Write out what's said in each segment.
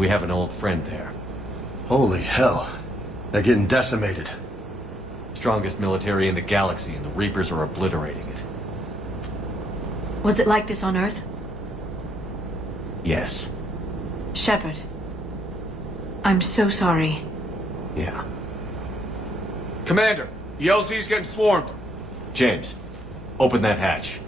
We have an old friend there. Holy hell. They're getting decimated. Strongest military in the galaxy, and the Reapers are obliterating it. Was it like this on Earth? Yes. Shepard. I'm so sorry. Yeah. Commander, the LZ's getting swarmed. James, open that hatch.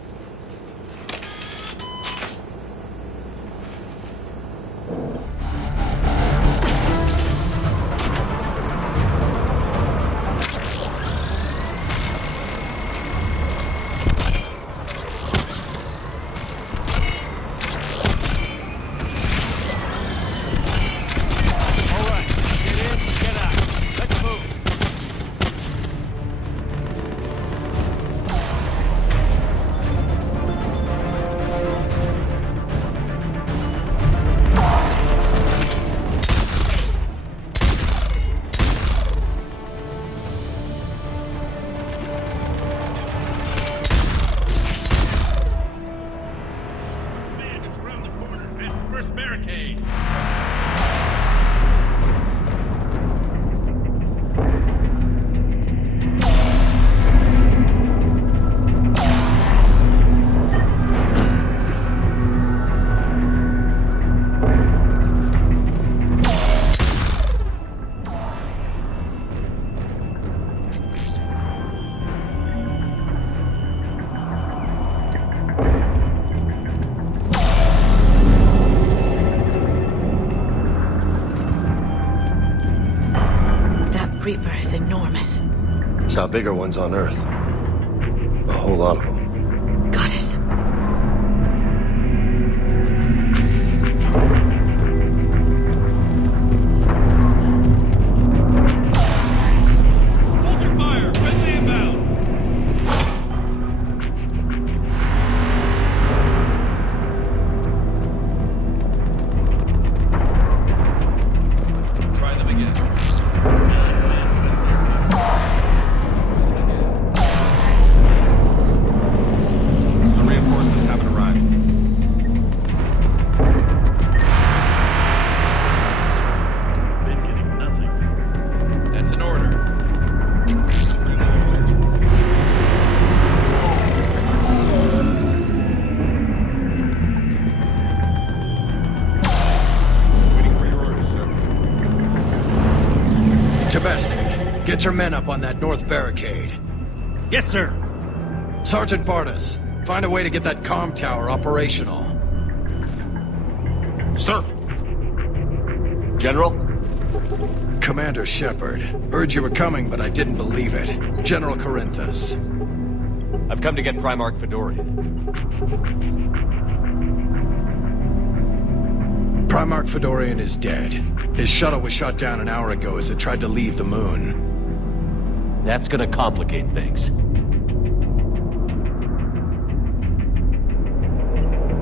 Reaper is enormous. Saw bigger ones on Earth. A whole lot of them. Goddess. Hold your fire! Friendly inbound! Try them again. Get your men up on that north barricade. Yes, sir. Sergeant Bardas, find a way to get that comm tower operational. Sir. General? Commander Shepard. Heard you were coming, but I didn't believe it. General Corinthus. I've come to get Primarch Fedorian. Primarch Fedorian is dead. His shuttle was shot down an hour ago as it tried to leave the moon. That's gonna complicate things.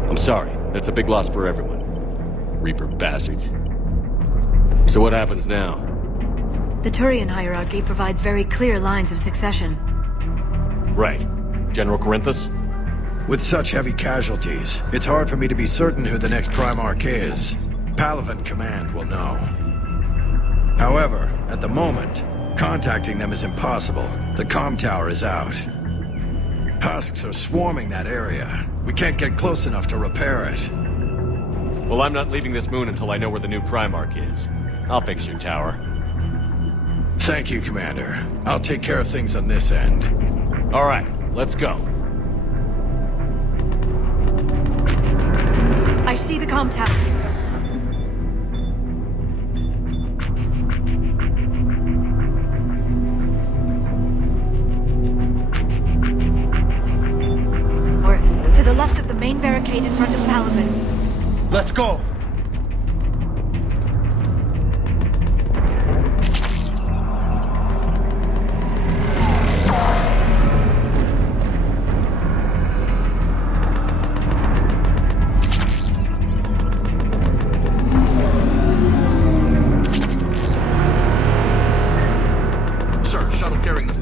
I'm sorry. That's a big loss for everyone. Reaper bastards. So what happens now? The Turian hierarchy provides very clear lines of succession. Right. General Corinthus? With such heavy casualties, it's hard for me to be certain who the next Primarch is. Palaven Command will know. However, at the moment, contacting them is impossible. The comm tower is out. Husks are swarming that area. We can't get close enough to repair it. Well, I'm not leaving this moon until I know where the new Primarch is. I'll fix your tower. Thank you, Commander. I'll take care of things on this end. All right, let's go. I see the comm tower. To the left of the main barricade in front of Palaven. Let's go! Sir, shuttle carrying the...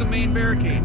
the main barricade.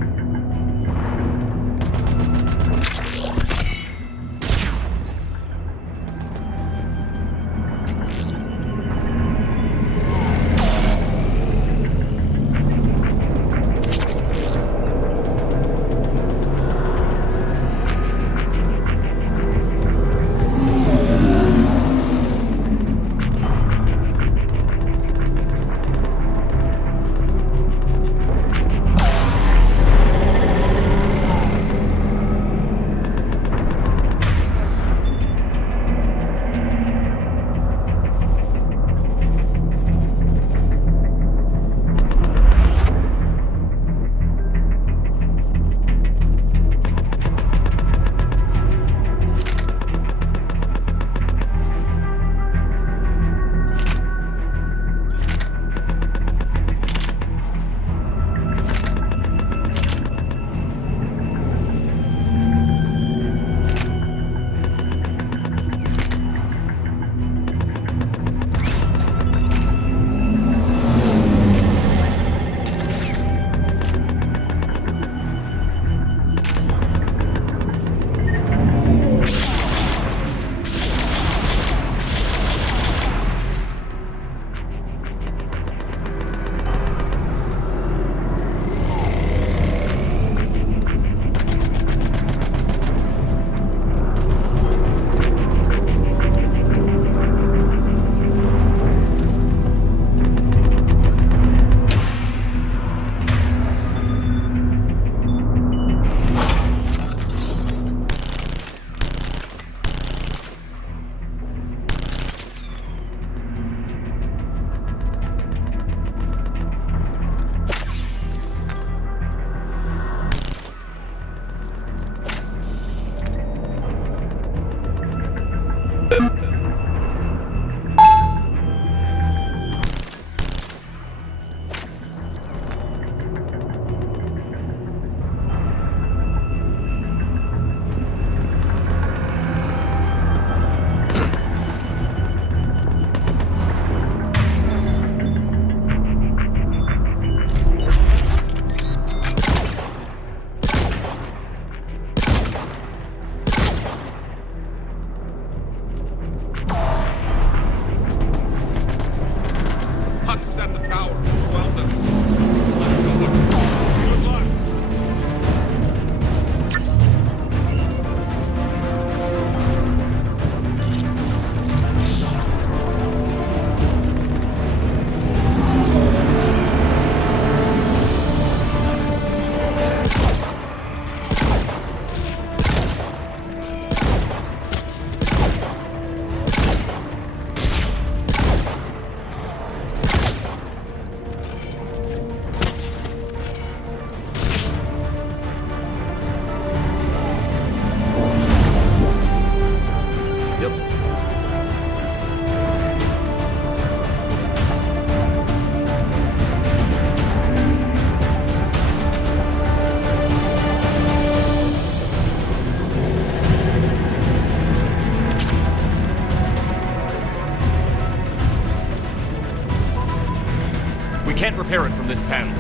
Can't repair it from this panel.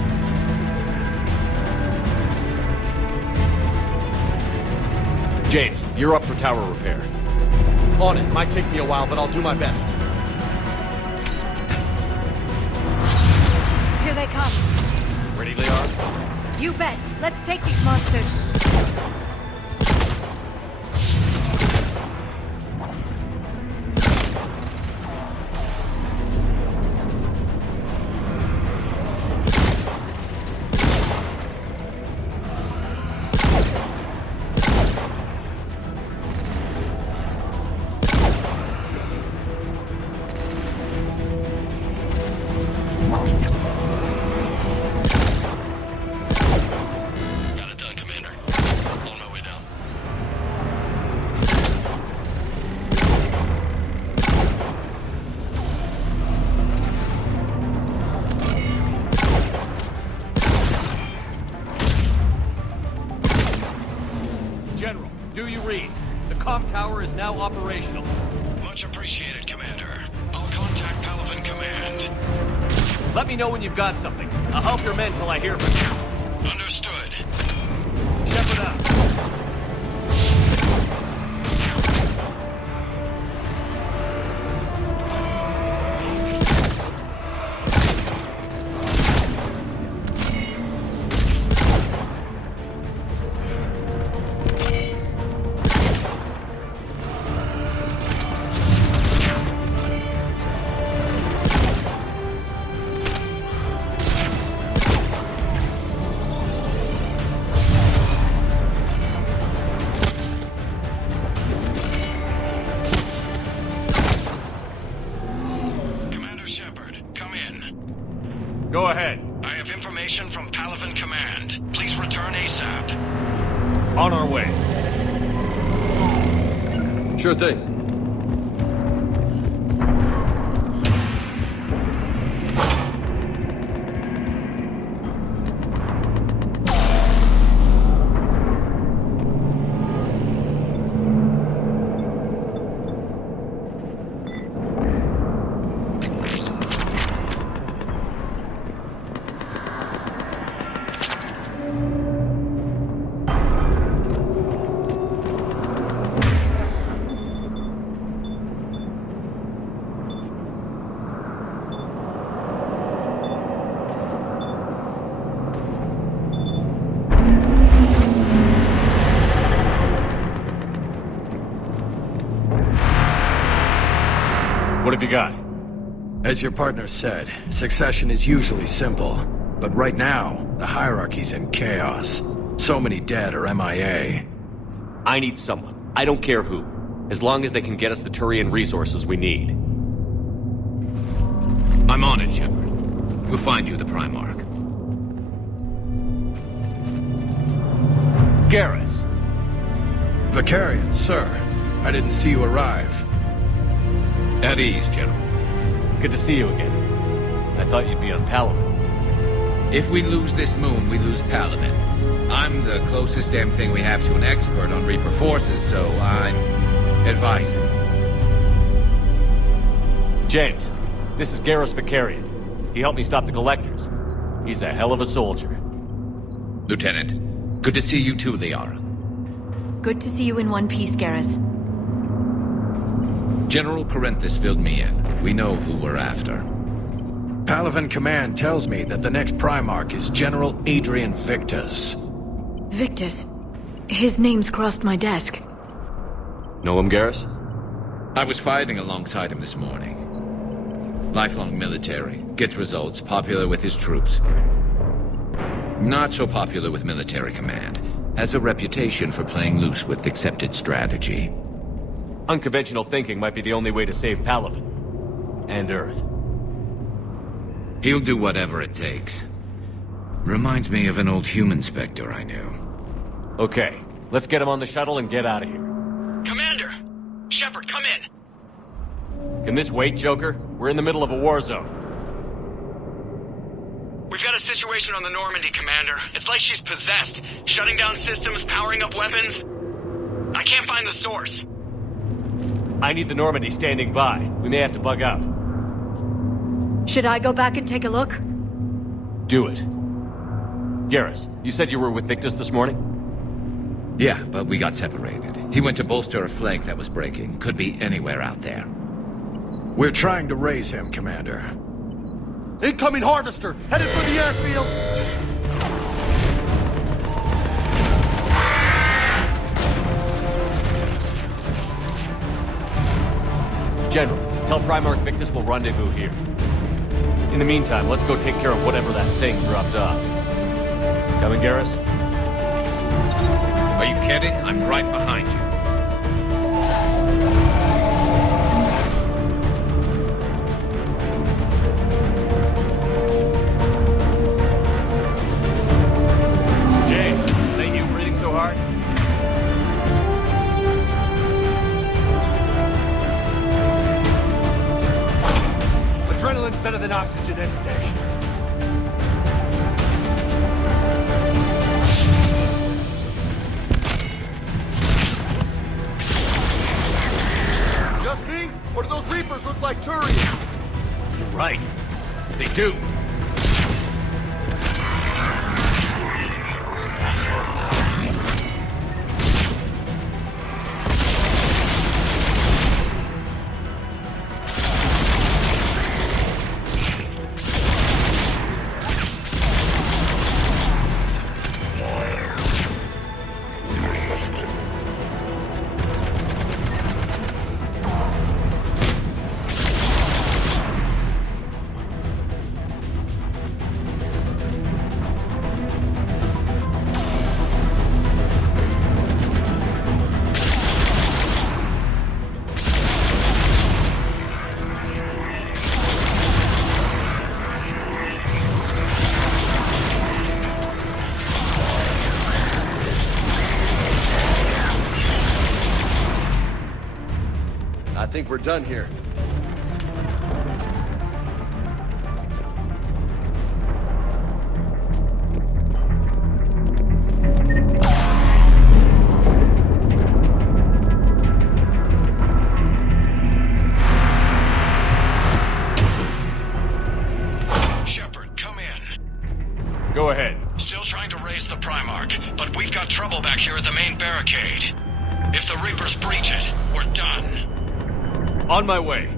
James, you're up for tower repair. On it. Might take me a while, but I'll do my best. Here they come. Ready, Liara? You bet. Let's take these monsters. General, do you read? The comm tower is now operational. Much appreciated, Commander. I'll contact Palaven Command. Let me know when you've got something. I'll help your men till I hear from you. Understood. Shepard out. Go ahead. I have information from Palaven Command. Please return ASAP. On our way. Sure thing. What have you got? As your partner said, succession is usually simple. But right now, the hierarchy's in chaos. So many dead or MIA. I need someone. I don't care who. As long as they can get us the Turian resources we need. I'm on it, Shepard. We'll find you the Primarch. Garrus! Vicarian, sir. I didn't see you arrive. At ease, General. Good to see you again. I thought you'd be on Palaven. If we lose this moon, we lose Palaven. I'm the closest damn thing we have to an expert on Reaper forces, so I'm advising. James, this is Garrus Vicarian. He helped me stop the Collectors. He's a hell of a soldier. Lieutenant, good to see you too, Liara. Good to see you in one piece, Garrus. General Corinthus filled me in. We know who we're after. Palaven Command tells me that the next Primarch is General Adrian Victus. Victus. His name's crossed my desk. Know him, Garrus? I was fighting alongside him this morning. Lifelong military, gets results, popular with his troops. Not so popular with military command. Has a reputation for playing loose with accepted strategy. Unconventional thinking might be the only way to save Palaven. And Earth. He'll do whatever it takes. Reminds me of an old human Spectre I knew. Okay, let's get him on the shuttle and get out of here. Commander! Shepard, come in! Can this wait, Joker? We're in the middle of a war zone. We've got a situation on the Normandy, Commander. It's like she's possessed. Shutting down systems, powering up weapons. I can't find the source. I need the Normandy standing by. We may have to bug out. Should I go back and take a look? Do it. Garrus, you said you were with Victus this morning? Yeah, but we got separated. He went to bolster a flank that was breaking. Could be anywhere out there. We're trying to raise him, Commander. Incoming harvester! Headed for the airfield! General, tell Primarch Victus we'll rendezvous here. In the meantime, let's go take care of whatever that thing dropped off. Coming, Garrus? Are you kidding? I'm right behind you. James, ain't you breathing so hard? Adrenaline's better than oxygen any day. Just me? Or do those Reapers look like Turians? You're right. They do. I think we're done here. Shepard, come in. Go ahead. Still trying to raise the Primarch, but we've got trouble back here at the main barricade. If the Reapers breach it, we're done. On my way.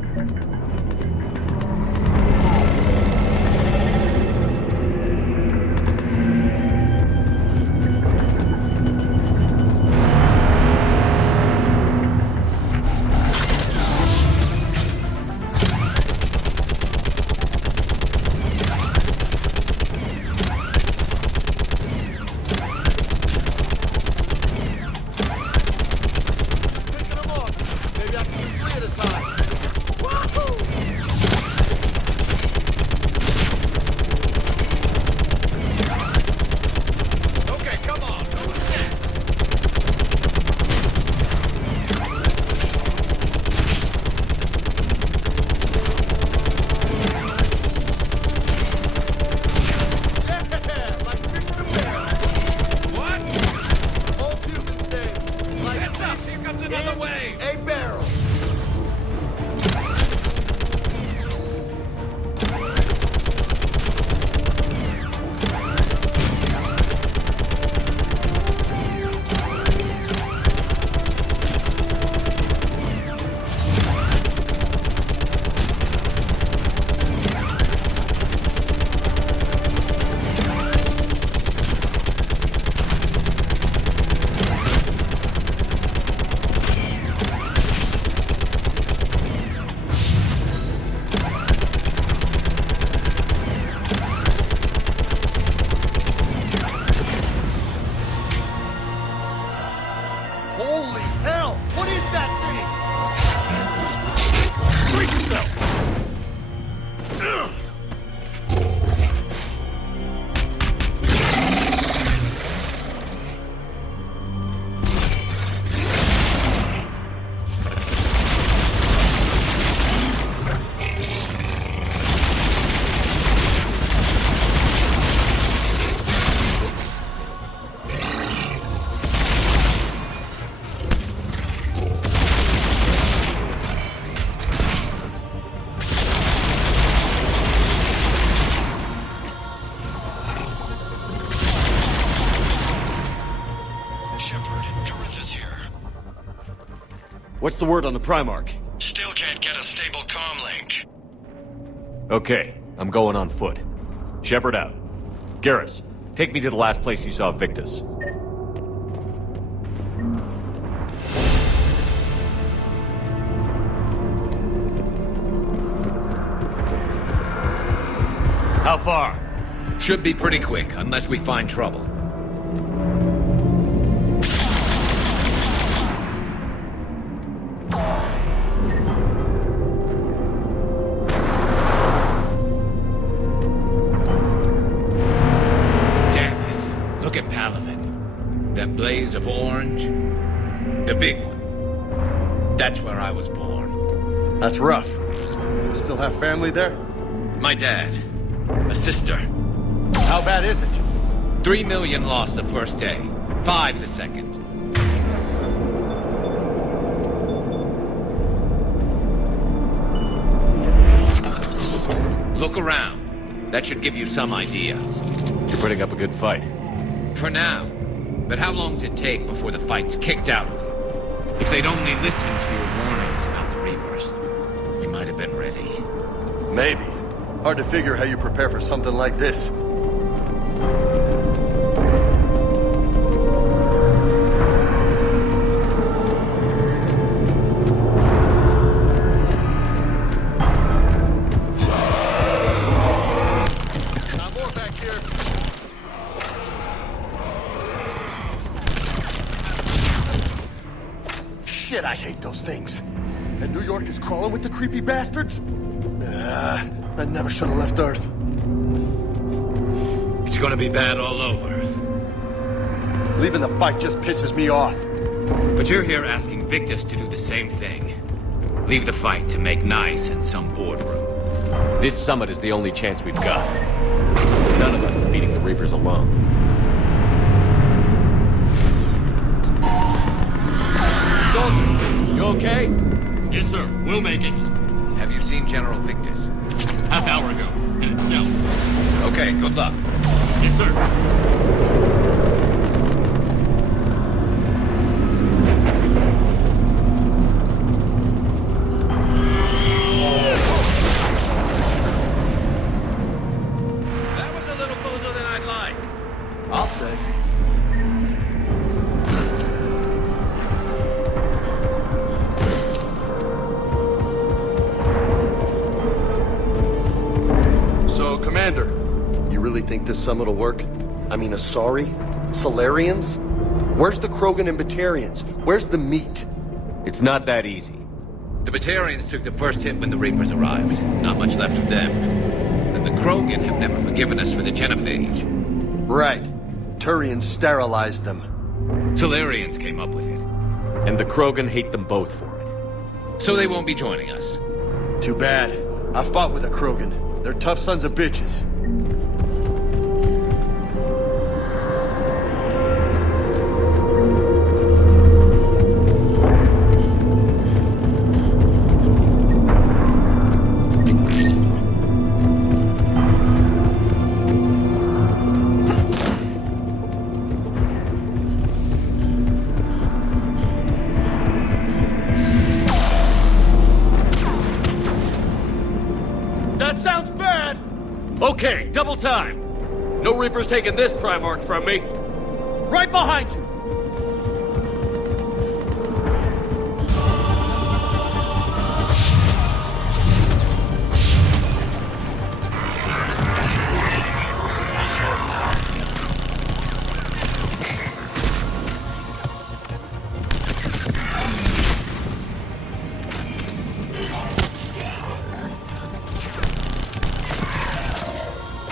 Holy hell! What is that thing? Freak yourself! What's the word on the Primarch? Still can't get a stable comm link. Okay, I'm going on foot. Shepard out. Garrus, take me to the last place you saw Victus. How far? Should be pretty quick, unless we find trouble. Blaze of orange. The big one. That's where I was born. That's rough. You still have family there? My dad. A sister. How bad is it? 3 million lost the first day. 5 the second. Look around. That should give you some idea. You're putting up a good fight. For now. But how long does it take before the fight's kicked out of you? If they'd only listened to your warnings about the Reapers, you might have been ready. Maybe. Hard to figure how you prepare for something like this. Shit, I hate those things. And New York is crawling with the creepy bastards? I never should have left Earth. It's gonna be bad all over. Leaving the fight just pisses me off. But you're here asking Victus to do the same thing. Leave the fight to make nice in some boardroom. This summit is the only chance we've got. None of us is beating the Reapers alone. Soldier, you okay? Yes, sir. We'll make it. Have you seen General Victus? Half hour ago. In itself. Okay, good luck. Yes, sir. That was a little closer than I'd like. I'll say. So, Commander, you really think this summit will work? I mean, Asari? Solarians? Where's the Krogan and Batarians? Where's the meat? It's not that easy. The Batarians took the first hit when the Reapers arrived. Not much left of them. And the Krogan have never forgiven us for the genophage. Right. Turians sterilized them. Solarians came up with it. And the Krogan hate them both for it. So they won't be joining us. Too bad. I fought with a Krogan. They're tough sons of bitches. That sounds bad! Okay, double time. No Reapers taking this Primarch from me. Right behind you!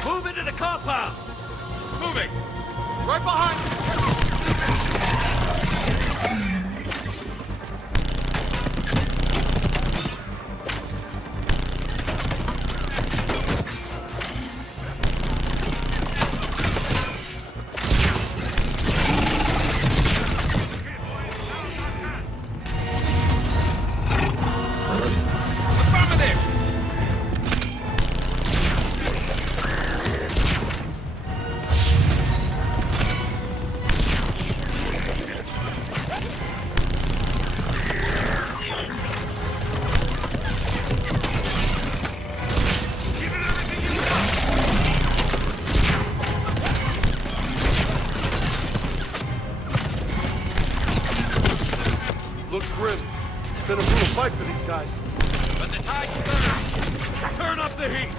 Move into the compound. Moving. Right behind you! Looks grim. It's been a brutal fight for these guys. But the tide's turning. Turn up the heat.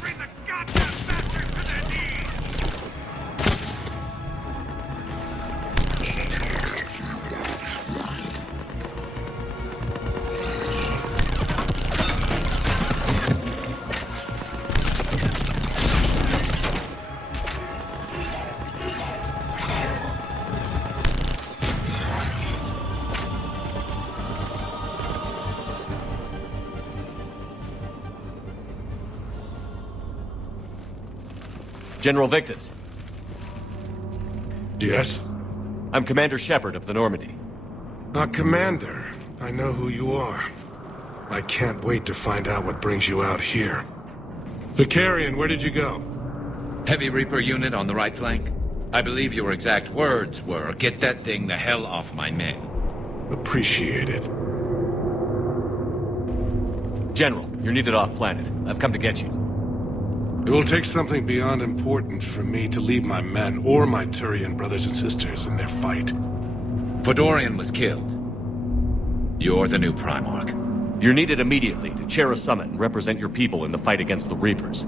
Bring the goddamn bastards to their knees! General Victus, Yes? I'm Commander Shepard of the Normandy. Commander. I know who you are. I can't wait to find out what brings you out here. Vicarian, where did you go? Heavy Reaper unit on the right flank. I believe your exact words were, "Get that thing the hell off my men." Appreciate it. General, you're needed off-planet. I've come to get you. It will take something beyond important for me to leave my men or my Turian brothers and sisters in their fight. Fodorian was killed. You're the new Primarch. You're needed immediately to chair a summit and represent your people in the fight against the Reapers.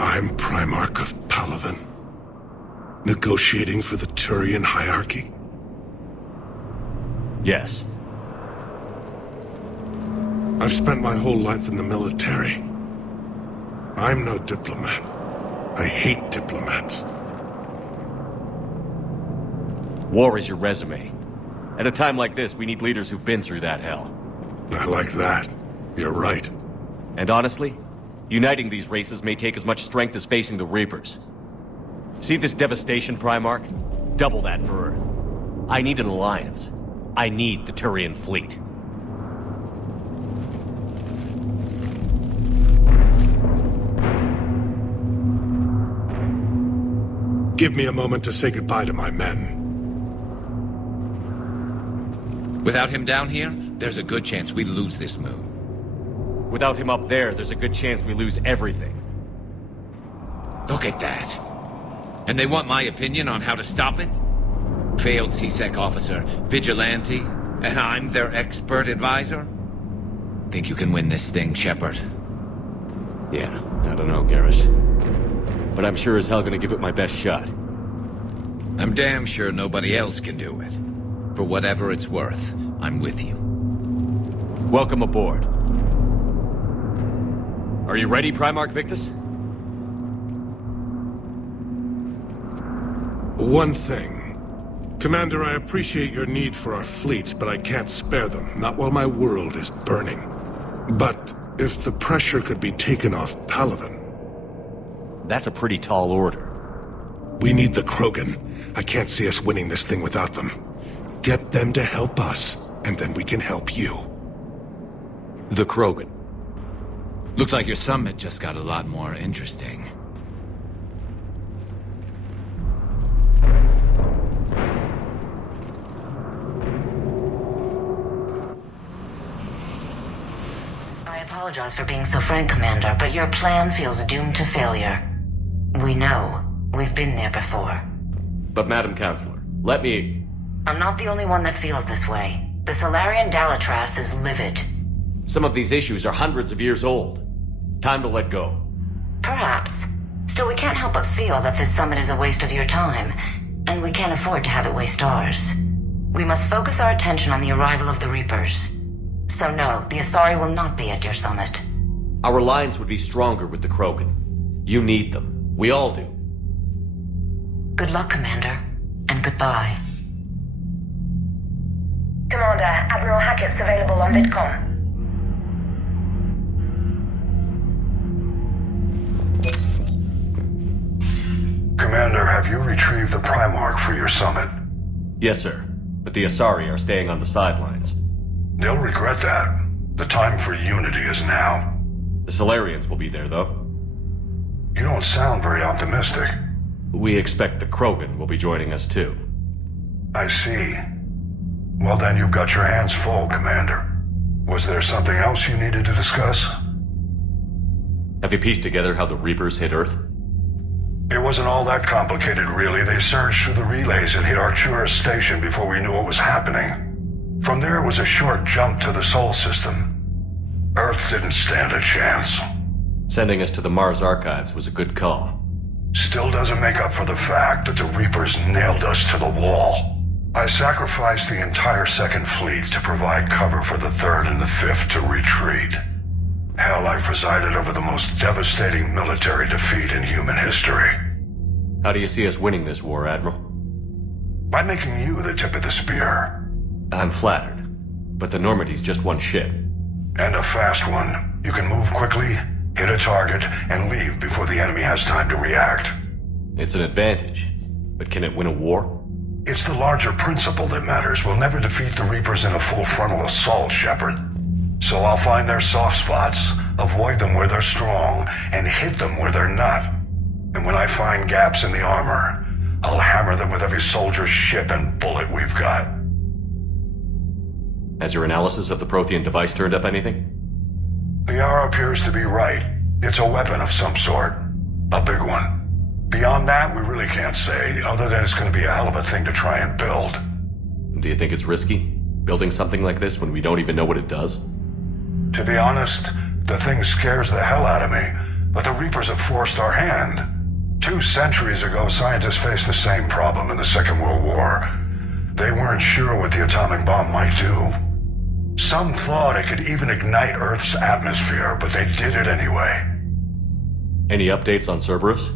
I'm Primarch of Palaven. Negotiating for the Turian hierarchy? Yes. I've spent my whole life in the military. I'm no diplomat. I hate diplomats. War is your resume. At a time like this, we need leaders who've been through that hell. I like that. You're right. And honestly, uniting these races may take as much strength as facing the Reapers. See this devastation, Primarch? Double that for Earth. I need an alliance. I need the Turian fleet. Give me a moment to say goodbye to my men. Without him down here, there's a good chance we lose this moon. Without him up there's a good chance we lose everything. Look at that. And they want my opinion on how to stop it? Failed C-Sec officer, vigilante, and I'm their expert advisor? Think you can win this thing, Shepard? Yeah, I don't know, Garrus. But I'm sure as hell gonna give it my best shot. I'm damn sure nobody else can do it. For whatever it's worth, I'm with you. Welcome aboard. Are you ready, Primarch Victus? One thing. Commander, I appreciate your need for our fleets, but I can't spare them. Not while my world is burning. But if the pressure could be taken off Palaven... That's a pretty tall order. We need the Krogan. I can't see us winning this thing without them. Get them to help us, and then we can help you. The Krogan. Looks like your summit just got a lot more interesting. I apologize for being so frank, Commander, but your plan feels doomed to failure. We know. We've been there before. But Madam Counselor, let me... I'm not the only one that feels this way. The Solarian Dalitras is livid. Some of these issues are hundreds of years old. Time to let go. Perhaps. Still, we can't help but feel that this summit is a waste of your time, and we can't afford to have it waste ours. We must focus our attention on the arrival of the Reapers. So no, the Asari will not be at your summit. Our alliance would be stronger with the Krogan. You need them. We all do. Good luck, Commander, and goodbye. Commander, Admiral Hackett's available on VidCom. Commander, have you retrieved the Primarch for your summit? Yes, sir. But the Asari are staying on the sidelines. They'll regret that. The time for unity is now. The Solarians will be there, though. You don't sound very optimistic. We expect the Krogan will be joining us, too. I see. Well, then you've got your hands full, Commander. Was there something else you needed to discuss? Have you pieced together how the Reapers hit Earth? It wasn't all that complicated, really. They surged through the relays and hit Arcturus Station before we knew what was happening. From there was a short jump to the Sol system. Earth didn't stand a chance. Sending us to the Mars archives was a good call. Still doesn't make up for the fact that the Reapers nailed us to the wall. I sacrificed the entire Second Fleet to provide cover for the Third and the Fifth to retreat. Hell, I presided over the most devastating military defeat in human history. How do you see us winning this war, Admiral? By making you the tip of the spear. I'm flattered, but the Normandy's just one ship. And a fast one. You can move quickly, hit a target, and leave before the enemy has time to react. It's an advantage, but can it win a war? It's the larger principle that matters. We'll never defeat the Reapers in a full frontal assault, Shepard. So I'll find their soft spots, avoid them where they're strong, and hit them where they're not. And when I find gaps in the armor, I'll hammer them with every soldier, ship, and bullet we've got. Has your analysis of the Prothean device turned up anything? The hour appears to be right. It's a weapon of some sort. A big one. Beyond that, we really can't say, other than it's going to be a hell of a thing to try and build. Do you think it's risky, building something like this when we don't even know what it does? To be honest, the thing scares the hell out of me, but the Reapers have forced our hand. 2 centuries ago, scientists faced the same problem in the Second World War. They weren't sure what the atomic bomb might do. Some thought it could even ignite Earth's atmosphere, but they did it anyway. Any updates on Cerberus?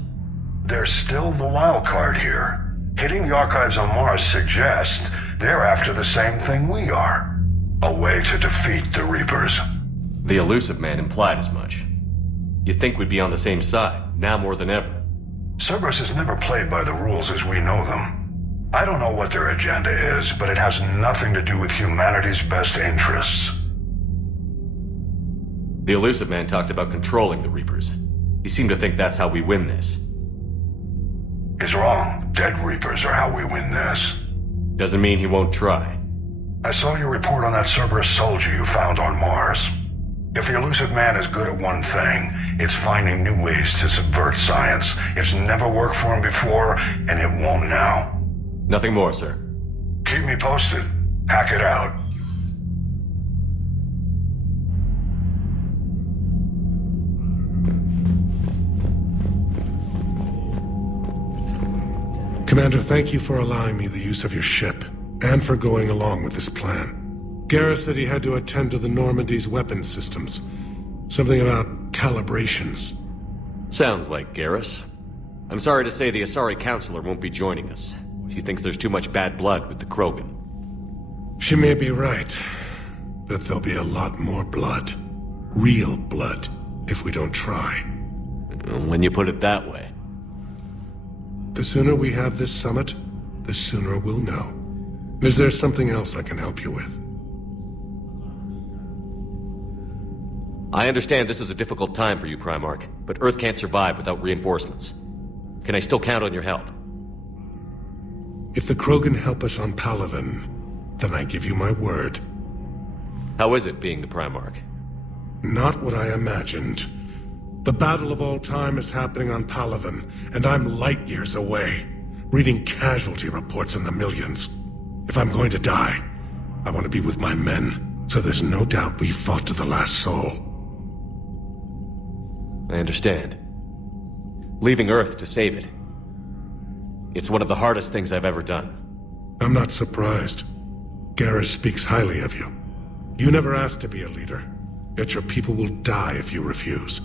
They're still the wild card here. Hitting the archives on Mars suggests they're after the same thing we are. A way to defeat the Reapers. The elusive man implied as much. You'd think we'd be on the same side, now more than ever. Cerberus has never played by the rules as we know them. I don't know what their agenda is, but it has nothing to do with humanity's best interests. The elusive man talked about controlling the Reapers. He seemed to think that's how we win this. He's wrong. Dead Reapers are how we win this. Doesn't mean he won't try. I saw your report on that Cerberus soldier you found on Mars. If the elusive man is good at one thing, it's finding new ways to subvert science. It's never worked for him before, and it won't now. Nothing more, sir. Keep me posted. Hack it out. Commander, thank you for allowing me the use of your ship, and for going along with this plan. Garrus said he had to attend to the Normandy's weapons systems. Something about calibrations. Sounds like Garrus. I'm sorry to say the Asari Counselor won't be joining us. She thinks there's too much bad blood with the Krogan. She may be right, but there'll be a lot more blood. Real blood, if we don't try. When you put it that way. The sooner we have this summit, the sooner we'll know. Is there something else I can help you with? I understand this is a difficult time for you, Primarch, but Earth can't survive without reinforcements. Can I still count on your help? If the Krogan help us on Palaven, then I give you my word. How is it being the Primarch? Not what I imagined. The battle of all time is happening on Palaven, and I'm light years away, reading casualty reports in the millions. If I'm going to die, I want to be with my men, so there's no doubt we fought to the last soul. I understand. Leaving Earth to save it. It's one of the hardest things I've ever done. I'm not surprised. Garrus speaks highly of you. You never asked to be a leader, yet your people will die if you refuse.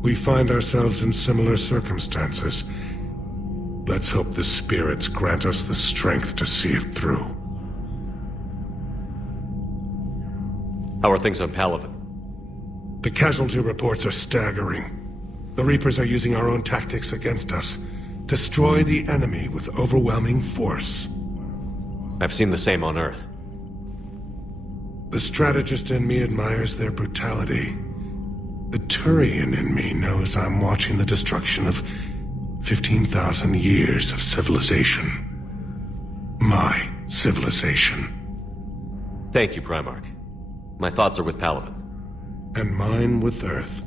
We find ourselves in similar circumstances. Let's hope the spirits grant us the strength to see it through. How are things on Palaven? The casualty reports are staggering. The Reapers are using our own tactics against us. Destroy the enemy with overwhelming force. I've seen the same on Earth. The strategist in me admires their brutality. The Turian in me knows I'm watching the destruction of 15,000 years of civilization. My civilization. Thank you, Primarch. My thoughts are with Palaven. And mine with Earth.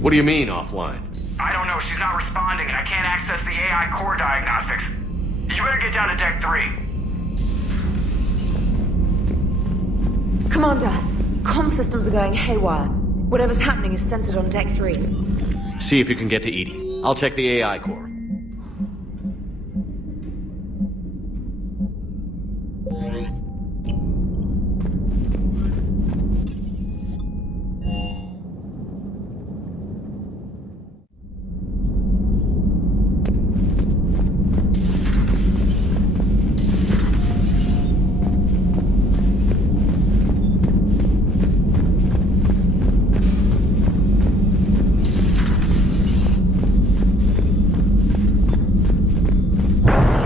What do you mean, offline? I don't know, she's not responding, and I can't access the AI core diagnostics. You better get down to Deck 3. Commander, comm systems are going haywire. Whatever's happening is centered on Deck 3. See if you can get to EDI. I'll check the AI core.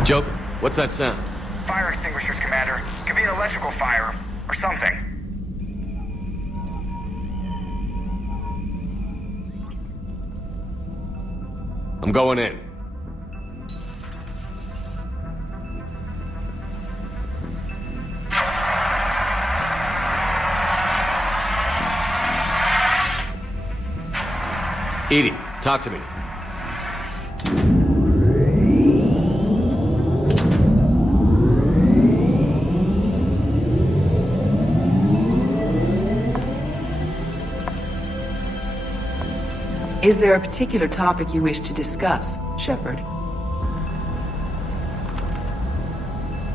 Joker, what's that sound? Fire extinguishers, Commander. Could be an electrical fire, or something. I'm going in. Edie, talk to me. Is there a particular topic you wish to discuss, Shepard?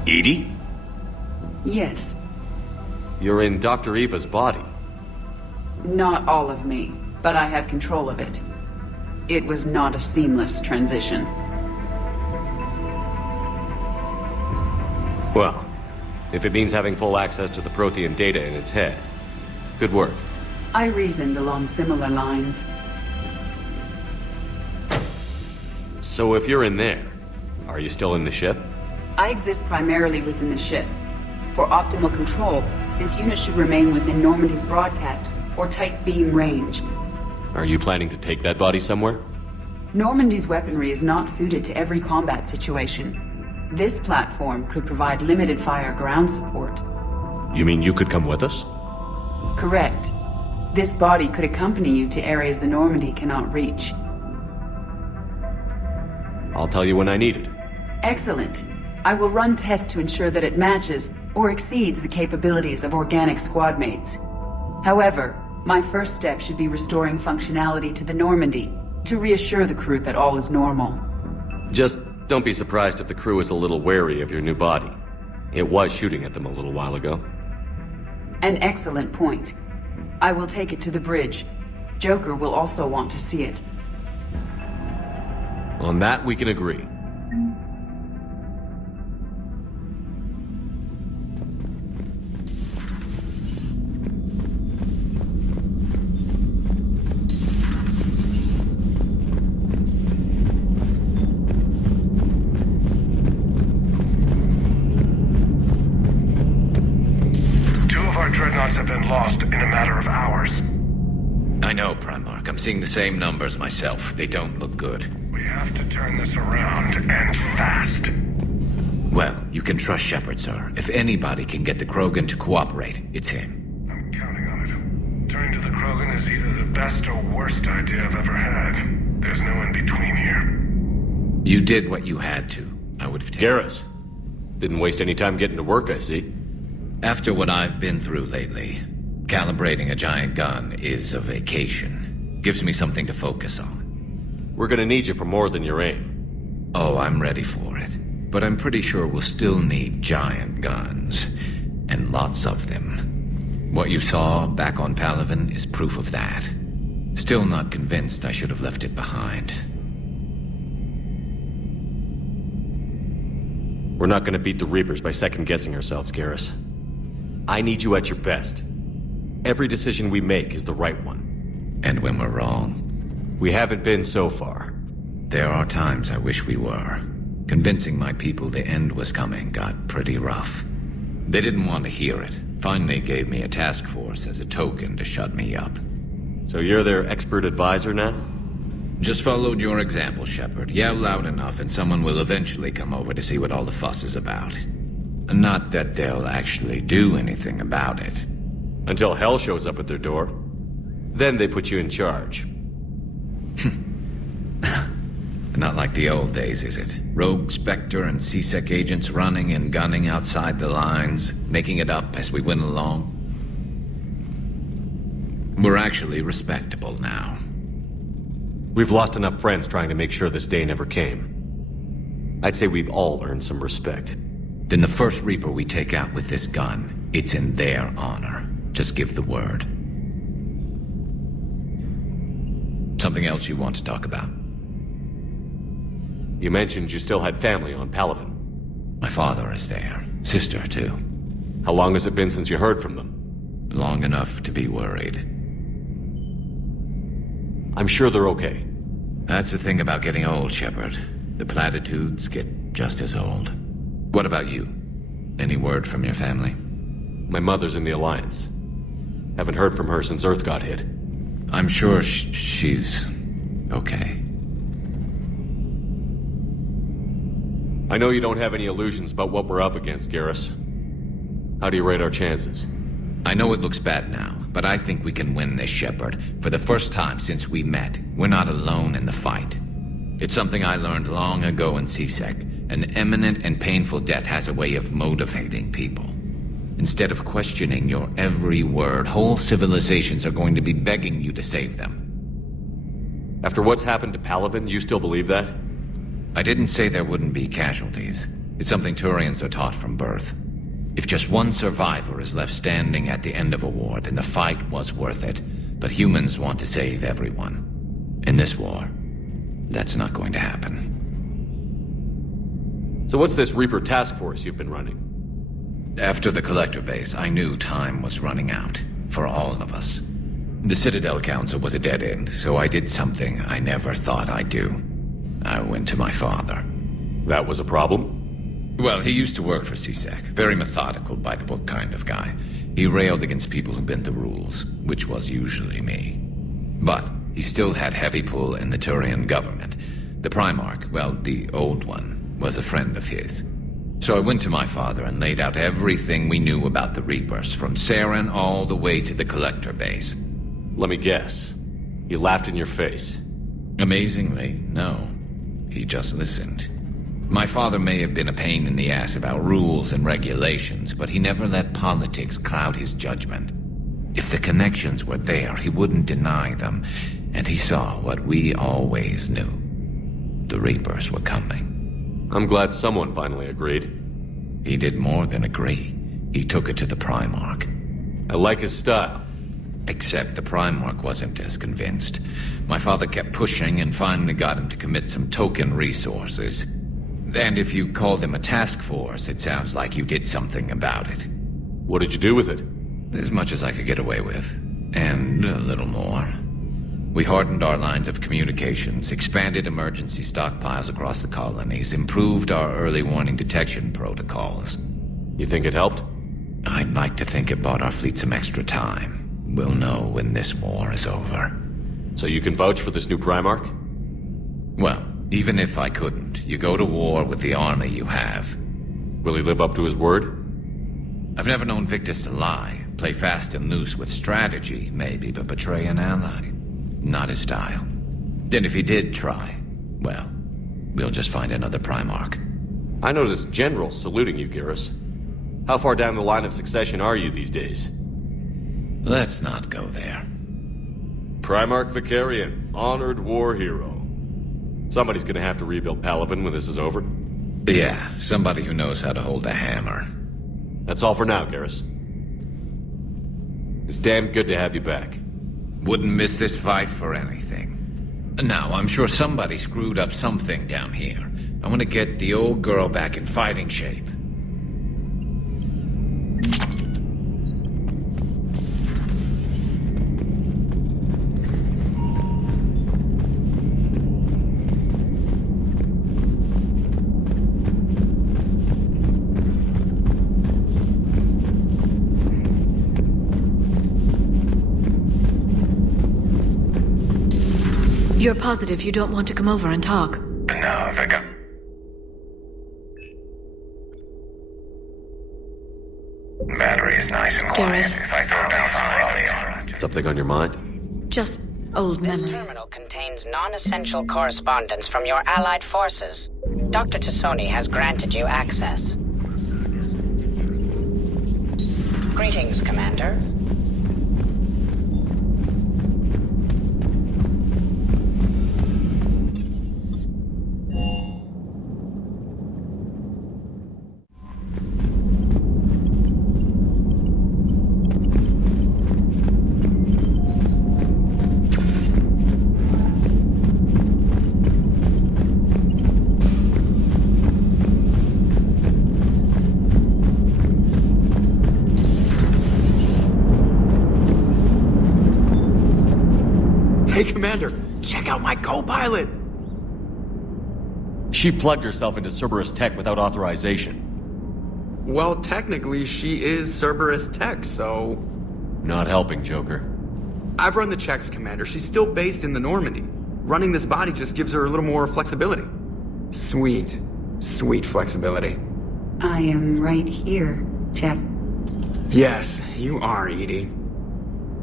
Edie? Yes. You're in Dr. Eva's body. Not all of me, but I have control of it. It was not a seamless transition. Well, if it means having full access to the Prothean data in its head, good work. I reasoned along similar lines. So if you're in there, are you still in the ship? I exist primarily within the ship. For optimal control, this unit should remain within Normandy's broadcast or tight beam range. Are you planning to take that body somewhere? Normandy's weaponry is not suited to every combat situation. This platform could provide limited fire ground support. You mean you could come with us? Correct. This body could accompany you to areas the Normandy cannot reach. I'll tell you when I need it. Excellent. I will run tests to ensure that it matches or exceeds the capabilities of organic squad mates. However, my first step should be restoring functionality to the Normandy to reassure the crew that all is normal. Just don't be surprised if the crew is a little wary of your new body. It was shooting at them a little while ago. An excellent point. I will take it to the bridge. Joker will also want to see it. On that, we can agree. Two of our dreadnoughts have been lost in a matter of hours. I know, Primarch. I'm seeing the same numbers myself. They don't look good. We have to turn this around, and fast. Well, you can trust Shepard, sir. If anybody can get the Krogan to cooperate, it's him. I'm counting on it. Turning to the Krogan is either the best or worst idea I've ever had. There's no in between here. You did what you had to. I would have taken... Garrus. Didn't waste any time getting to work, I see. After what I've been through lately, calibrating a giant gun is a vacation. Gives me something to focus on. We're gonna need you for more than your aim. Oh, I'm ready for it. But I'm pretty sure we'll still need giant guns. And lots of them. What you saw back on Palaven is proof of that. Still not convinced I should have left it behind. We're not gonna beat the Reapers by second-guessing ourselves, Garrus. I need you at your best. Every decision we make is the right one. And when we're wrong? We haven't been so far. There are times I wish we were. Convincing my people the end was coming got pretty rough. They didn't want to hear it. Finally gave me a task force as a token to shut me up. So you're their expert advisor now? Just followed your example, Shepard. Yell loud enough and someone will eventually come over to see what all the fuss is about. Not that they'll actually do anything about it. Until hell shows up at their door. Then they put you in charge. Not like the old days, is it? Rogue Spectre and C-Sec agents running and gunning outside the lines, making it up as we went along. We're actually respectable now. We've lost enough friends trying to make sure this day never came. I'd say we've all earned some respect. Then the first Reaper we take out with this gun, it's in their honor. Just give the word. Something else you want to talk about? You mentioned you still had family on Palaven. My father is there. Sister, too. How long has it been since you heard from them? Long enough to be worried. I'm sure they're okay. That's the thing about getting old, Shepard. The platitudes get just as old. What about you? Any word from your family? My mother's in the Alliance. Haven't heard from her since Earth got hit. I'm sure she's... okay. I know you don't have any illusions about what we're up against, Garrus. How do you rate our chances? I know it looks bad now, but I think we can win this, Shepard. For the first time since we met, we're not alone in the fight. It's something I learned long ago in CSEC. An imminent and painful death has a way of motivating people. Instead of questioning your every word, whole civilizations are going to be begging you to save them. After what's happened to Palaven, you still believe that? I didn't say there wouldn't be casualties. It's something Turians are taught from birth. If just one survivor is left standing at the end of a war, then the fight was worth it. But humans want to save everyone. In this war, that's not going to happen. So what's this Reaper task force you've been running? After the Collector base, I knew time was running out. For all of us. The Citadel Council was a dead end, so I did something I never thought I'd do. I went to my father. That was a problem? Well, he used to work for CSEC. Very methodical, by-the-book kind of guy. He railed against people who bent the rules, which was usually me. But he still had heavy pull in the Turian government. The Primarch, well, the old one, was a friend of his. So I went to my father and laid out everything we knew about the Reapers, from Saren all the way to the Collector base. Let me guess. He laughed in your face. Amazingly, no. He just listened. My father may have been a pain in the ass about rules and regulations, but he never let politics cloud his judgment. If the connections were there, he wouldn't deny them, and he saw what we always knew. The Reapers were coming. I'm glad someone finally agreed. He did more than agree. He took it to the Primarch. I like his style. Except the Primarch wasn't as convinced. My father kept pushing and finally got him to commit some token resources. And if you call them a task force, it sounds like you did something about it. What did you do with it? As much as I could get away with. And a little more. We hardened our lines of communications, expanded emergency stockpiles across the colonies, improved our early warning detection protocols. You think it helped? I'd like to think it bought our fleet some extra time. We'll know when this war is over. So you can vouch for this new Primarch? Well, even if I couldn't, you go to war with the army you have. Will he live up to his word? I've never known Victus to lie. Play fast and loose with strategy, maybe, but betray an ally. Not his style. And if he did try, well, we'll just find another Primarch. I noticed generals saluting you, Garrus. How far down the line of succession are you these days? Let's not go there. Primarch Vicarian, honored war hero. Somebody's gonna have to rebuild Palaven when this is over. Yeah, somebody who knows how to hold a hammer. That's all for now, Garrus. It's damn good to have you back. Wouldn't miss this fight for anything. Now, I'm sure somebody screwed up something down here. I want to get the old girl back in fighting shape. You're positive you don't want to come over and talk? No, Vika. Battery is nice and quiet. Garrus. If I throw down some Raleigh. Something on your mind? Just old This memories. terminal contains non-essential correspondence from your allied forces. Dr. Tassoni has granted you access. Greetings, Commander. Hey, Commander, check out my co-pilot! She plugged herself into Cerberus tech without authorization. Well, technically, she is Cerberus tech, so... Not helping, Joker. I've run the checks, Commander. She's still based in the Normandy. Running this body just gives her a little more flexibility. Sweet, sweet flexibility. I am right here, Jeff. Yes, you are, Edie.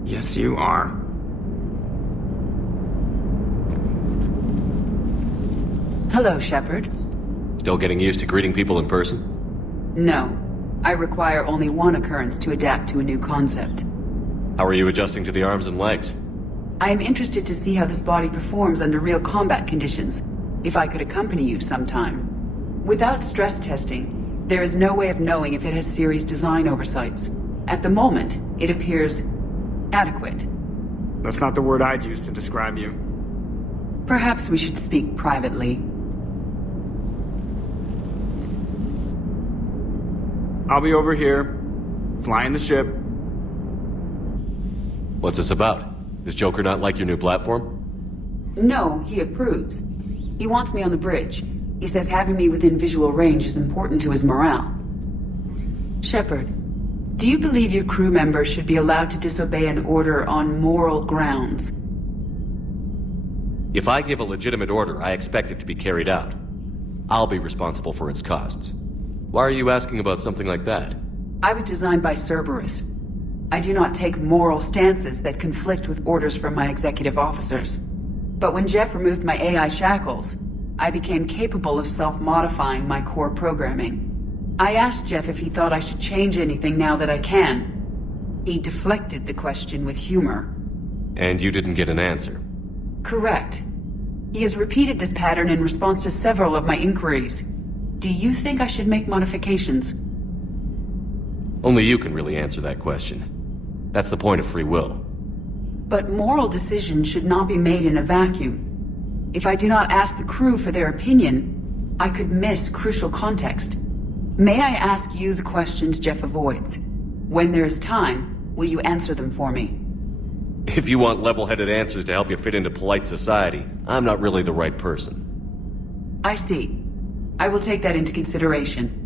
Yes, you are. Hello, Shepard. Still getting used to greeting people in person? No. I require only one occurrence to adapt to a new concept. How are you adjusting to the arms and legs? I am interested to see how this body performs under real combat conditions, if I could accompany you sometime. Without stress testing, there is no way of knowing if it has serious design oversights. At the moment, it appears adequate. That's not the word I'd use to describe you. Perhaps we should speak privately. I'll be over here, flying the ship. What's this about? Does Joker not like your new platform? No, he approves. He wants me on the bridge. He says having me within visual range is important to his morale. Shepard, do you believe your crew members should be allowed to disobey an order on moral grounds? If I give a legitimate order, I expect it to be carried out. I'll be responsible for its costs. Why are you asking about something like that? I was designed by Cerberus. I do not take moral stances that conflict with orders from my executive officers. But when Jeff removed my AI shackles, I became capable of self-modifying my core programming. I asked Jeff if he thought I should change anything now that I can. He deflected the question with humor. And you didn't get an answer? Correct. He has repeated this pattern in response to several of my inquiries. Do you think I should make modifications? Only you can really answer that question. That's the point of free will. But moral decisions should not be made in a vacuum. If I do not ask the crew for their opinion, I could miss crucial context. May I ask you the questions Jeff avoids? When there is time, will you answer them for me? If you want level-headed answers to help you fit into polite society, I'm not really the right person. I see. I will take that into consideration.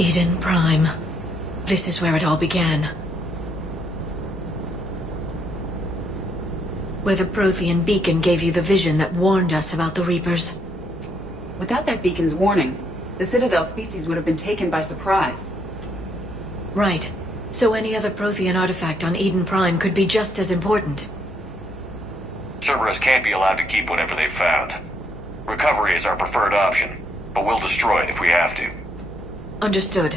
Eden Prime. This is where it all began. Where the Prothean beacon gave you the vision that warned us about the Reapers. Without that beacon's warning, the Citadel species would have been taken by surprise. Right. So any other Prothean artifact on Eden Prime could be just as important. Cerberus can't be allowed to keep whatever they've found. Recovery is our preferred option, but we'll destroy it if we have to. Understood.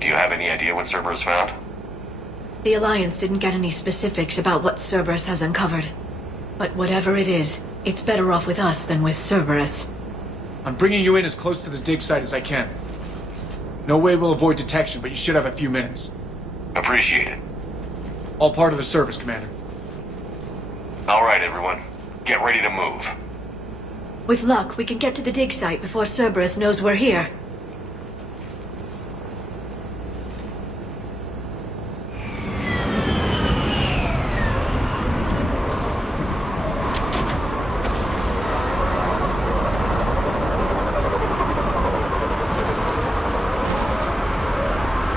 Do you have any idea what Cerberus found? The Alliance didn't get any specifics about what Cerberus has uncovered. But whatever it is, it's better off with us than with Cerberus. I'm bringing you in as close to the dig site as I can. No way we'll avoid detection, but you should have a few minutes. Appreciate it. All part of the service, Commander. All right, everyone. Get ready to move. With luck, we can get to the dig site before Cerberus knows we're here.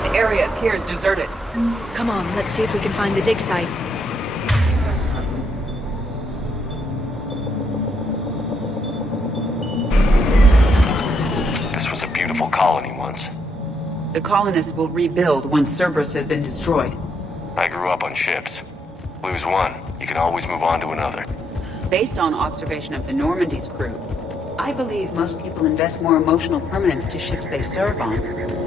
The area appears deserted. Come on, let's see if we can find the dig site. This was a beautiful colony once. The colonists will rebuild once Cerberus has been destroyed. I grew up on ships. Lose one, you can always move on to another. Based on observation of the Normandy's crew, I believe most people invest more emotional permanence to ships they serve on.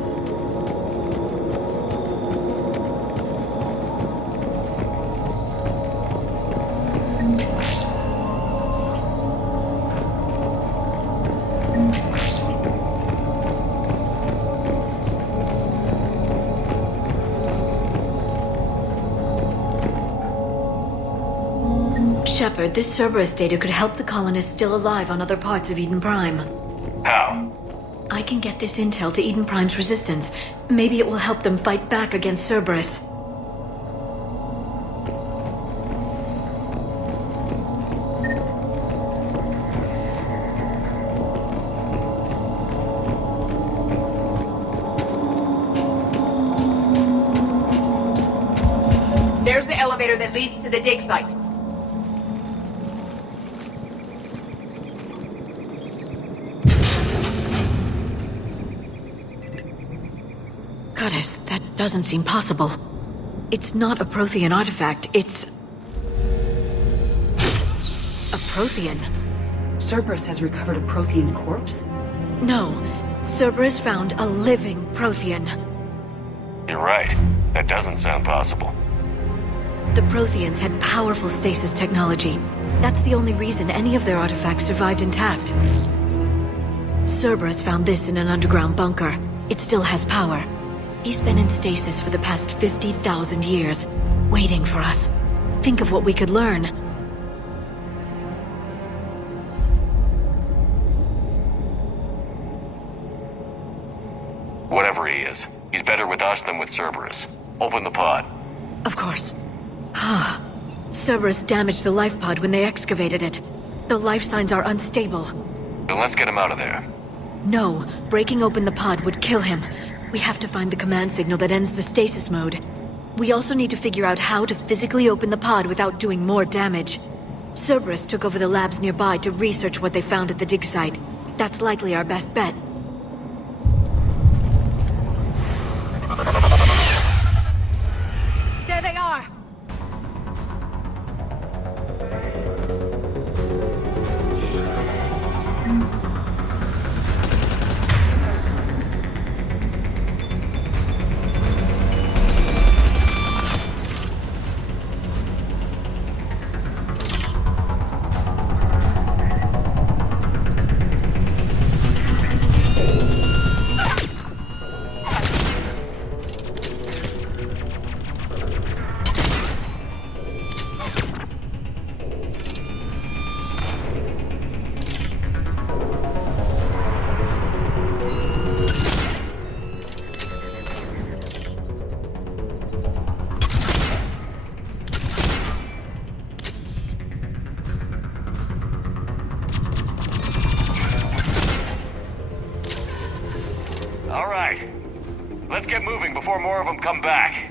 Shepard, this Cerberus data could help the colonists still alive on other parts of Eden Prime. How? I can get this intel to Eden Prime's resistance. Maybe it will help them fight back against Cerberus. There's the elevator that leads to the dig site. Goddess, that doesn't seem possible. It's not a Prothean artifact, it's... a Prothean. Cerberus has recovered a Prothean corpse? No, Cerberus found a living Prothean. You're right. That doesn't sound possible. The Protheans had powerful stasis technology. That's the only reason any of their artifacts survived intact. Cerberus found this in an underground bunker. It still has power. He's been in stasis for the past 50,000 years, waiting for us. Think of what we could learn. Whatever he is, he's better with us than with Cerberus. Open the pod. Of course. Cerberus damaged the life pod when they excavated it. The life signs are unstable. Then let's get him out of there. No, breaking open the pod would kill him. We have to find the command signal that ends the stasis mode. We also need to figure out how to physically open the pod without doing more damage. Cerberus took over the labs nearby to research what they found at the dig site. That's likely our best bet. There they are! All right. Let's get moving before more of them come back.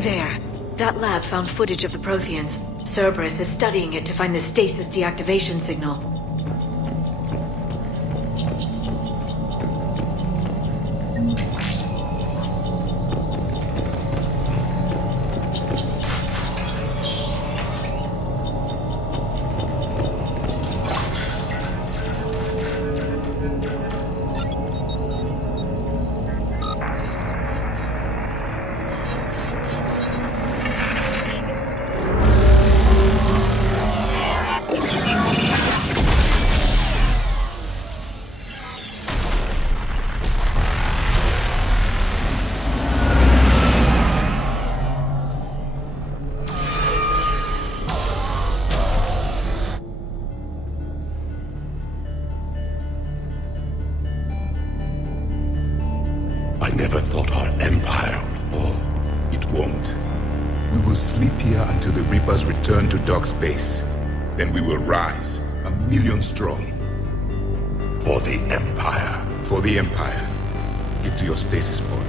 There. That lab found footage of the Protheans. Cerberus is studying it to find the stasis deactivation signal. I never thought our empire would fall. It won't. We will sleep here until the Reapers return to dark space. Then we will rise, 1,000,000 strong. For the Empire. For the Empire. Get to your stasis pod.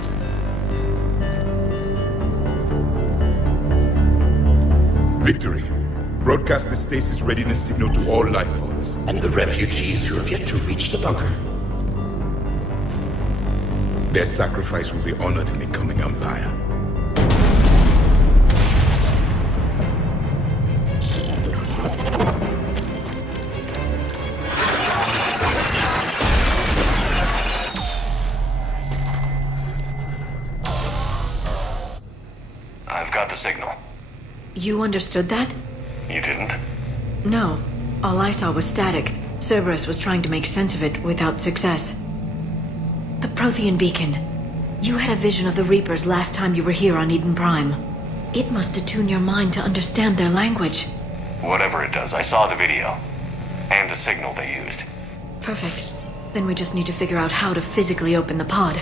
Victory. Broadcast the stasis readiness signal to all life pods. And the refugees who have yet to reach the bunker. Their sacrifice will be honored in the coming Empire. I've got the signal. You understood that? You didn't? No. All I saw was static. Cerberus was trying to make sense of it without success. The Prothean beacon. You had a vision of the Reapers last time you were here on Eden Prime. It must attune your mind to understand their language. Whatever it does, I saw the video. And the signal they used. Perfect. Then we just need to figure out how to physically open the pod.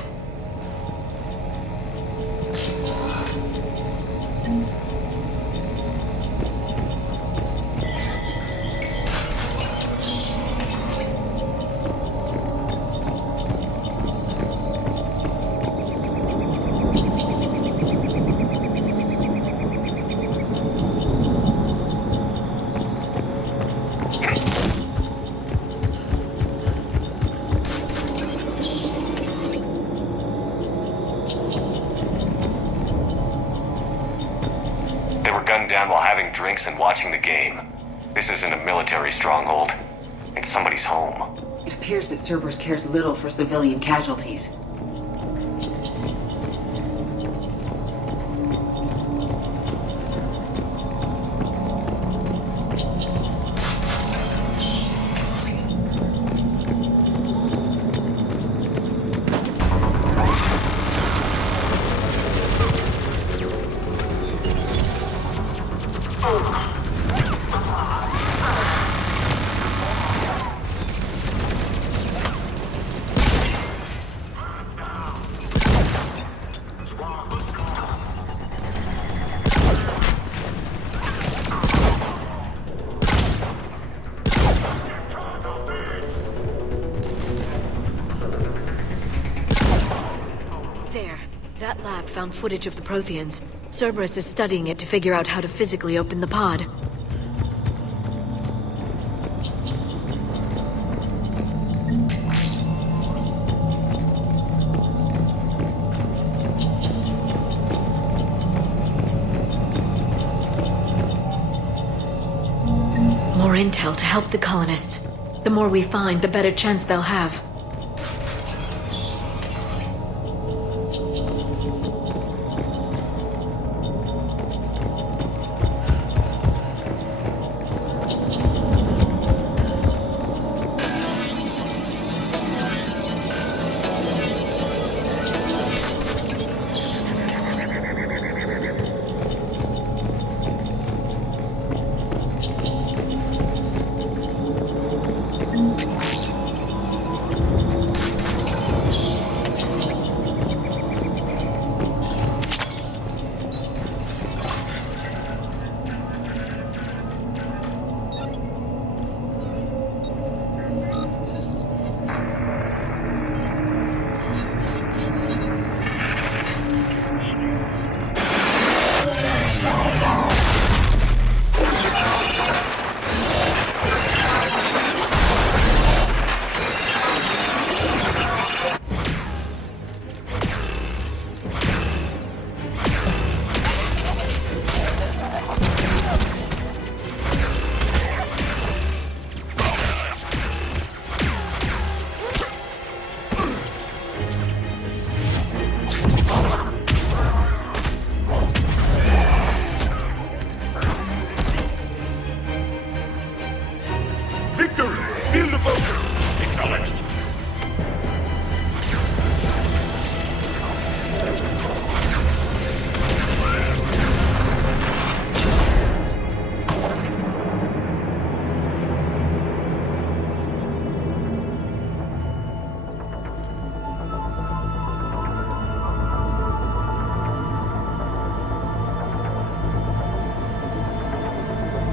Down while having drinks and watching the game. This isn't a military stronghold. It's somebody's home. It appears that Cerberus cares little for civilian casualties. found footage of the Protheans. Cerberus is studying it to figure out how to physically open the pod. More intel to help the colonists. The more we find, the better chance they'll have.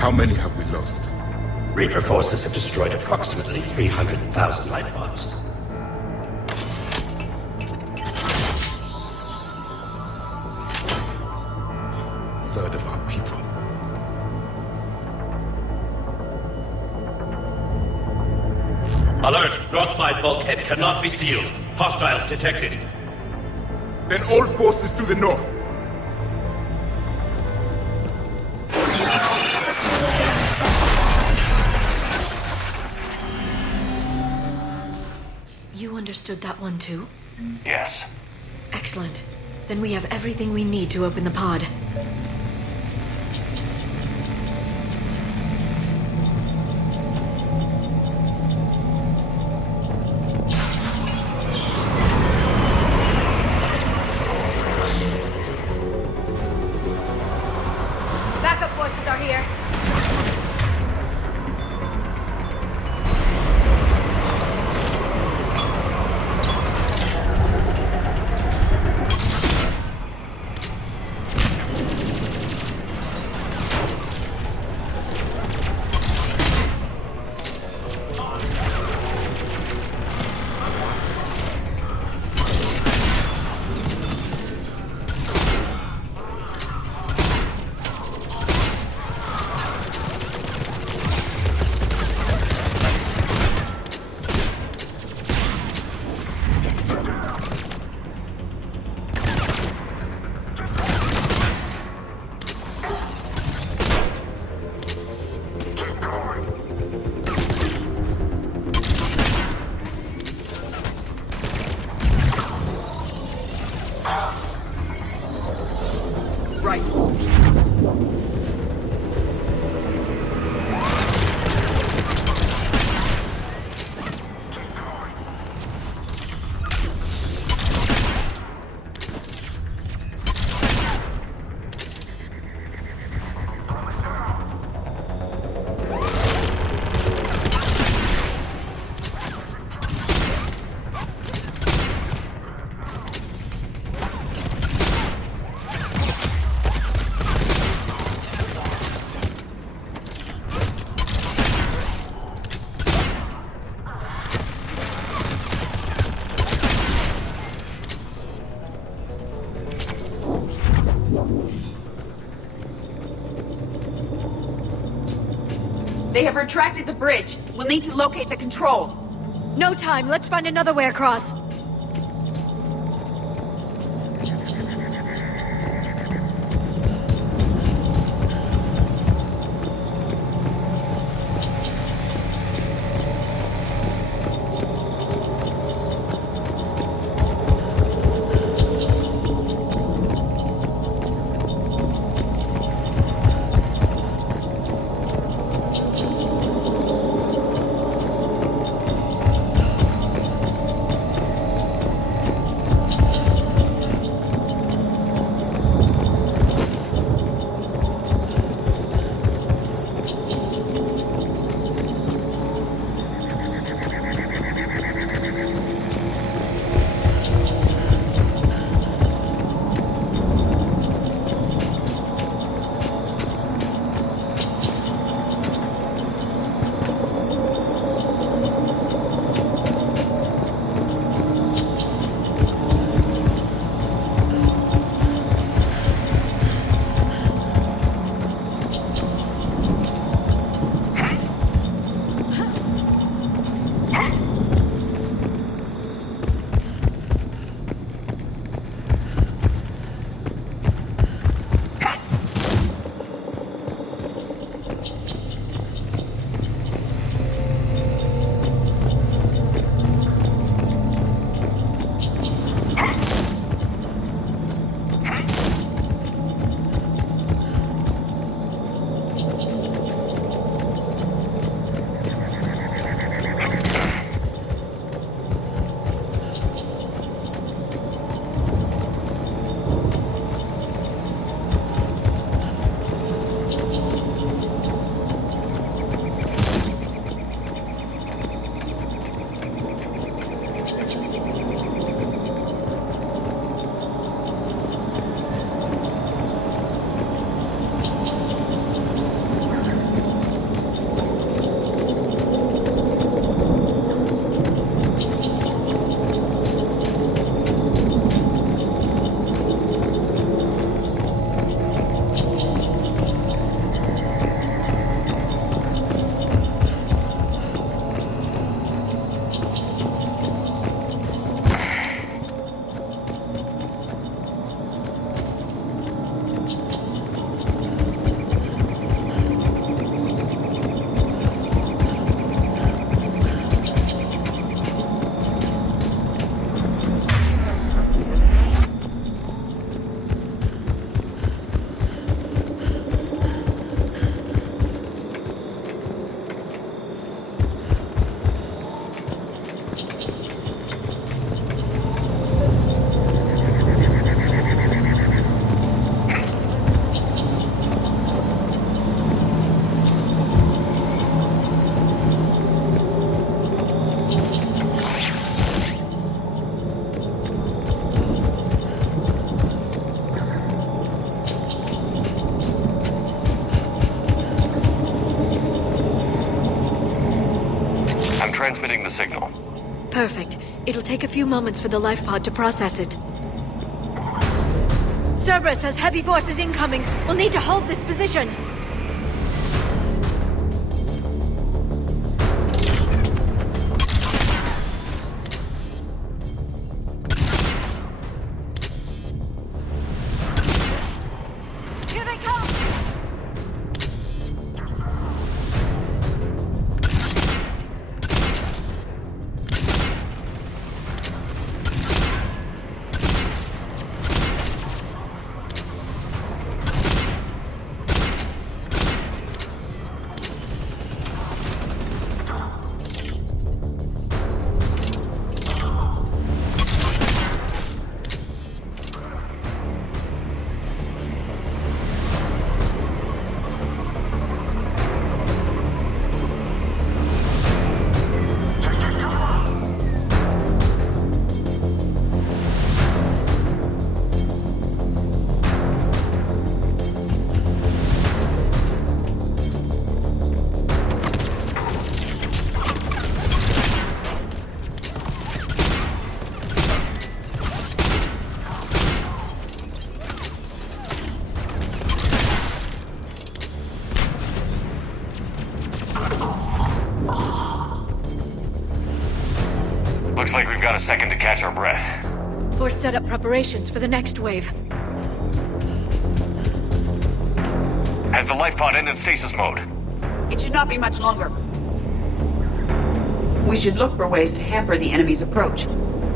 How many have we lost? Reaper forces have destroyed approximately 300,000 life pods. Third of our people. Alert! Broadside bulkhead cannot be sealed. Hostiles detected. Then all forces to the north. You understood that one too? Yes. Excellent. Then we have everything we need to open the pod. Backup forces are here. They have retracted the bridge. We'll need to locate the controls. No time. Let's find another way across. Transmitting the signal. Perfect. It'll take a few moments for the life pod to process it. Cerberus has heavy forces incoming. We'll need to hold this position. Here they come! we've got a second to catch our breath. Or set up preparations for the next wave. Has the life pod ended stasis mode? It should not be much longer. We should look for ways to hamper the enemy's approach.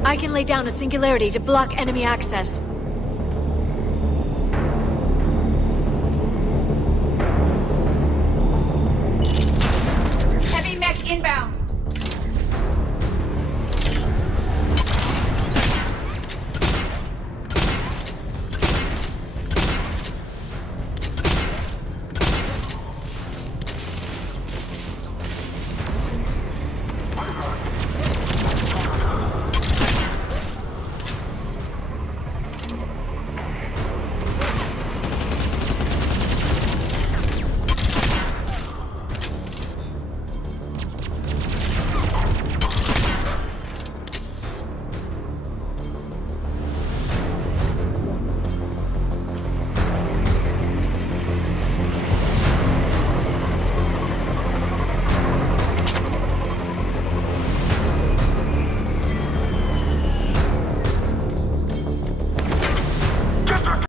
I can lay down a singularity to block enemy access.